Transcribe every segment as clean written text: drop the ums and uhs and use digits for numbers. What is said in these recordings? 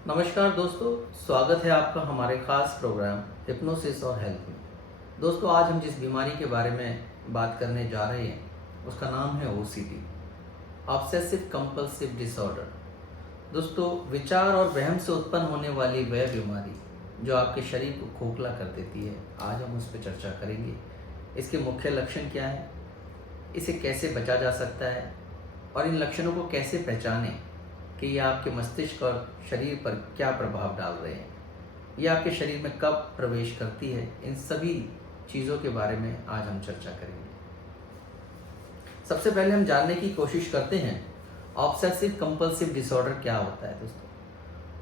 नमस्कार दोस्तों, स्वागत है आपका हमारे खास प्रोग्राम हिप्नोसिस और हेल्थ में। दोस्तों, आज हम जिस बीमारी के बारे में बात करने जा रहे हैं उसका नाम है ओसीडी, ऑब्सेसिव कंपल्सिव डिसऑर्डर। दोस्तों, विचार और वहम से उत्पन्न होने वाली वह बीमारी जो आपके शरीर को खोखला कर देती है, आज हम उस पर चर्चा करेंगे। इसके मुख्य लक्षण क्या है, इसे कैसे बचा जा सकता है और इन लक्षणों को कैसे पहचानें कि ये आपके मस्तिष्क और शरीर पर क्या प्रभाव डाल रहे हैं, ये आपके शरीर में कब प्रवेश करती है। इन सभी चीज़ों के बारे में आज हम चर्चा करेंगे। सबसे पहले हम जानने की कोशिश करते हैं ऑब्सेसिव कंपल्सिव डिसऑर्डर क्या होता है। दोस्तों,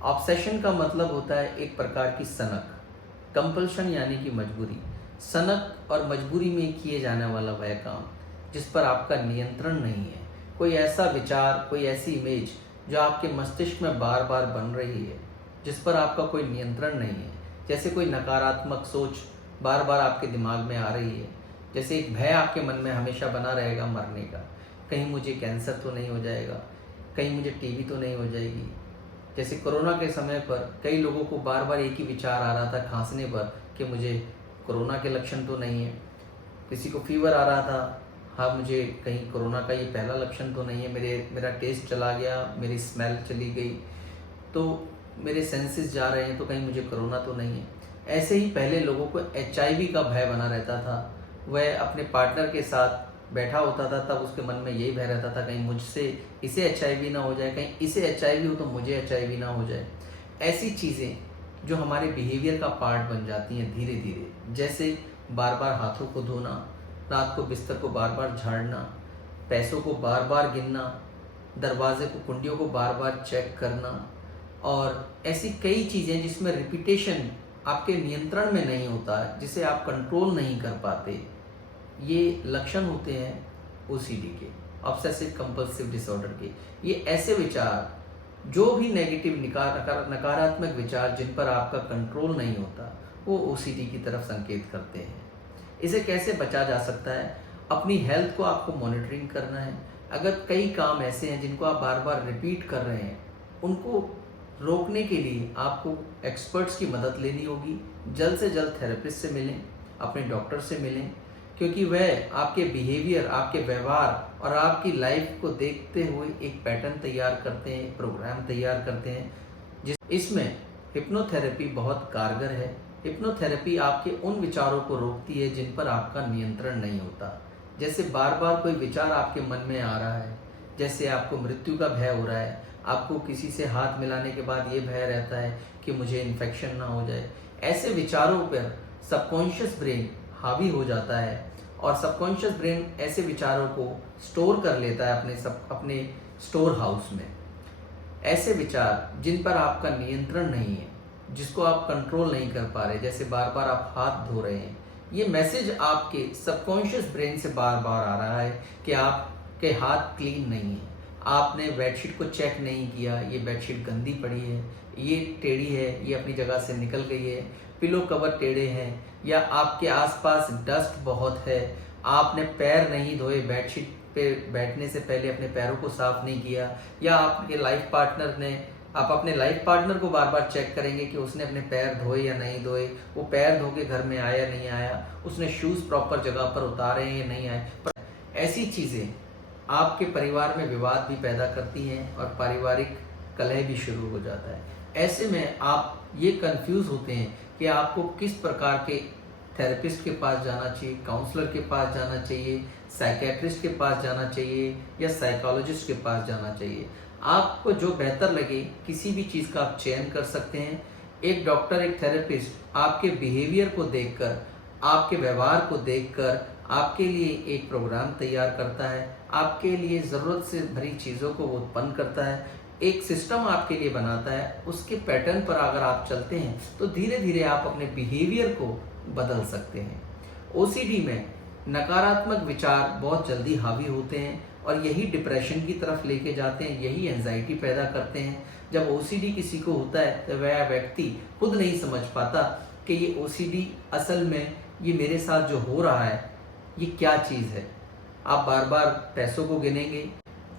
ऑब्सेशन का मतलब होता है एक प्रकार की सनक, कंपल्शन यानी कि मजबूरी। सनक और मजबूरी में किए जाने वाला वह काम जिस पर आपका नियंत्रण नहीं है, कोई ऐसा विचार, कोई ऐसी इमेज जो आपके मस्तिष्क में बार बार बन रही है, जिस पर आपका कोई नियंत्रण नहीं है। जैसे कोई नकारात्मक सोच बार बार आपके दिमाग में आ रही है, जैसे एक भय आपके मन में हमेशा बना रहेगा मरने का, कहीं मुझे कैंसर तो नहीं हो जाएगा, कहीं मुझे टीबी तो नहीं हो जाएगी। जैसे कोरोना के समय पर कई लोगों को बार बार एक ही विचार आ रहा था खांसने पर कि मुझे कोरोना के लक्षण तो नहीं है। किसी को फीवर आ रहा था, हाँ मुझे कहीं कोरोना का ये पहला लक्षण तो नहीं है, मेरा टेस्ट चला गया, मेरी स्मेल चली गई, तो मेरे सेंसेस जा रहे हैं, तो कहीं मुझे कोरोना तो नहीं है। ऐसे ही पहले लोगों को एचआईवी का भय बना रहता था। वह अपने पार्टनर के साथ बैठा होता था, तब उसके मन में यही भय रहता था कहीं मुझसे इसे एचआईवी ना हो जाए, कहीं इसे एचआईवी हो तो मुझे एचआईवी ना हो जाए। ऐसी चीज़ें जो हमारे बिहेवियर का पार्ट बन जाती हैं धीरे धीरे, जैसे बार बार हाथों को धोना, रात को बिस्तर को बार बार झाड़ना, पैसों को बार बार गिनना, दरवाजे को, कुंडियों को बार बार चेक करना, और ऐसी कई चीज़ें जिसमें रिपीटेशन आपके नियंत्रण में नहीं होता, जिसे आप कंट्रोल नहीं कर पाते। ये लक्षण होते हैं ओसीडी के, ऑब्सेसिव कंपल्सिव डिसऑर्डर के। ये ऐसे विचार जो भी नेगेटिव नकारात्मक विचार जिन पर आपका कंट्रोल नहीं होता, वो ओसीडी की तरफ संकेत करते हैं। इसे कैसे बचा जा सकता है? अपनी हेल्थ को आपको मॉनिटरिंग करना है। अगर कई काम ऐसे हैं जिनको आप बार बार रिपीट कर रहे हैं, उनको रोकने के लिए आपको एक्सपर्ट्स की मदद लेनी होगी। जल्द से जल्द थेरेपिस्ट से मिलें, अपने डॉक्टर से मिलें, क्योंकि वह आपके बिहेवियर, आपके व्यवहार और आपकी लाइफ को देखते हुए एक पैटर्न तैयार करते हैं, एक प्रोग्राम तैयार करते हैं। इसमें हिप्नोथेरेपी बहुत कारगर है। हिप्नोथेरेपी आपके उन विचारों को रोकती है जिन पर आपका नियंत्रण नहीं होता। जैसे बार बार कोई विचार आपके मन में आ रहा है, जैसे आपको मृत्यु का भय हो रहा है, आपको किसी से हाथ मिलाने के बाद ये भय रहता है कि मुझे इन्फेक्शन ना हो जाए। ऐसे विचारों पर सबकॉन्शियस ब्रेन हावी हो जाता है और सबकॉन्शियस ब्रेन ऐसे विचारों को स्टोर कर लेता है अपने स्टोर हाउस में। ऐसे विचार जिन पर आपका नियंत्रण नहीं है, जिसको आप कंट्रोल नहीं कर पा रहे, जैसे बार बार आप हाथ धो रहे हैं, ये मैसेज आपके सबकॉन्शियस ब्रेन से बार बार आ रहा है कि आपके हाथ क्लीन नहीं है, आपने बेडशीट को चेक नहीं किया, ये बेडशीट गंदी पड़ी है, ये टेढ़ी है, ये अपनी जगह से निकल गई है, पिलो कवर टेढ़े हैं, या आपके आसपास डस्ट बहुत है, आपने पैर नहीं धोए, बेडशीट पे बैठने से पहले अपने पैरों को साफ नहीं किया, या आप अपने लाइफ पार्टनर को बार बार चेक करेंगे कि उसने अपने पैर धोए या नहीं धोए, वो पैर धो के घर में आया नहीं आया, उसने शूज़ प्रॉपर जगह पर उतारे हैं या नहीं आए। पर ऐसी चीज़ें आपके परिवार में विवाद भी पैदा करती हैं और पारिवारिक कलह भी शुरू हो जाता है। ऐसे में आप ये कंफ्यूज होते हैं कि आपको किस प्रकार के थेरेपिस्ट के पास जाना चाहिए, काउंसलर के पास जाना चाहिए, साइकेट्रिस्ट के पास जाना चाहिए या साइकोलॉजिस्ट के पास जाना चाहिए। आपको जो बेहतर लगे किसी भी चीज़ का आप चयन कर सकते हैं। एक डॉक्टर, एक थेरेपिस्ट आपके बिहेवियर को देखकर, आपके व्यवहार को देखकर आपके लिए एक प्रोग्राम तैयार करता है, आपके लिए ज़रूरत से भरी चीज़ों को वो उत्पन्न करता है, एक सिस्टम आपके लिए बनाता है। उसके पैटर्न पर अगर आप चलते हैं तो धीरे धीरे आप अपने बिहेवियर को बदल सकते हैं। ओसीडी में नकारात्मक विचार बहुत जल्दी हावी होते हैं और यही डिप्रेशन की तरफ लेके जाते हैं, यही एंजाइटी पैदा करते हैं। जब ओसीडी किसी को होता है तो वह व्यक्ति खुद नहीं समझ पाता कि ये ओसीडी असल में ये मेरे साथ जो हो रहा है ये क्या चीज़ है। आप बार बार पैसों को गिनेंगे,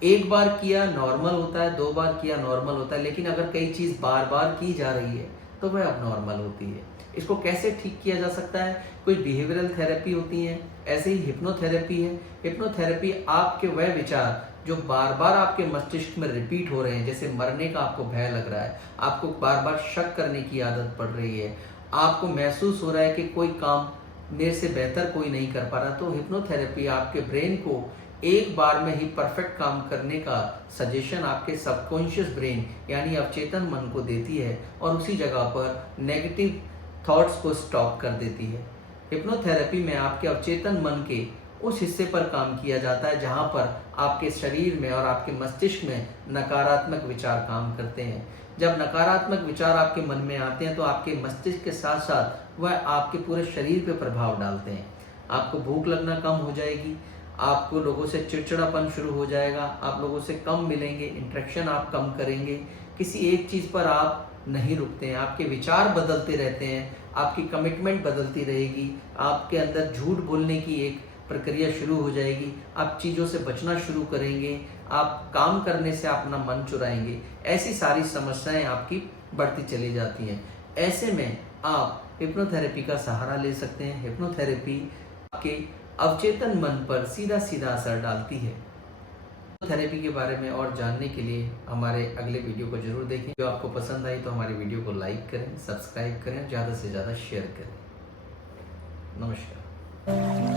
एक बार किया नॉर्मल होता है, 2 बार किया नॉर्मल होता है, लेकिन अगर कई चीज़ बार बार की जा रही है तो वह अब नॉर्मल होती है। इसको कैसे ठीक किया जा सकता है? कुछ बिहेवियरल थेरेपी होती हैं, ऐसे ही हिप्नोथेरेपी है। हिप्नोथेरेपी आपके वह विचार जो बार बार आपके मस्तिष्क में रिपीट हो रहे हैं, जैसे मरने का आपको भय लग रहा है, आपको बार बार शक करने की आदत पड़ रही है, आपको महसूस हो रहा है कि कोई काम मेरे से बेहतर कोई नहीं कर पा रहा, तो हिप्नोथेरेपी आपके ब्रेन को एक बार में ही परफेक्ट काम करने का सजेशन आपके सबकॉन्शियस ब्रेन यानी अवचेतन मन को देती है और उसी जगह पर नेगेटिव थॉट्स को स्टॉप कर देती है। हिप्नोथेरेपी में आपके अवचेतन मन के उस हिस्से पर काम किया जाता है जहां पर आपके शरीर में और आपके मस्तिष्क में नकारात्मक विचार काम करते हैं। जब नकारात्मक विचार आपके मन में आते हैं तो आपके मस्तिष्क के साथ साथ वह आपके पूरे शरीर पे प्रभाव डालते हैं। आपको भूख लगना कम हो जाएगी, आपको लोगों से चिड़चिड़ापन शुरू हो जाएगा, आप लोगों से कम मिलेंगे, इंटरेक्शन आप कम करेंगे, किसी एक चीज़ पर आप नहीं रुकते हैं, आपके विचार बदलते रहते हैं, आपकी कमिटमेंट बदलती रहेगी, आपके अंदर झूठ बोलने की एक प्रक्रिया शुरू हो जाएगी, आप चीज़ों से बचना शुरू करेंगे, आप काम करने से अपना मन चुराएंगे। ऐसी सारी समस्याएं आपकी बढ़ती चली जाती हैं। ऐसे में आप हिप्नोथेरेपी का सहारा ले सकते हैं। हिप्नोथेरेपी आपके अवचेतन मन पर सीधा सीधा असर डालती है। हिप्नोथेरेपी के बारे में और जानने के लिए हमारे अगले वीडियो को जरूर देखें। जो आपको पसंद आई तो हमारे वीडियो को लाइक करें, सब्सक्राइब करें, ज़्यादा से ज़्यादा शेयर करें। नमस्कार।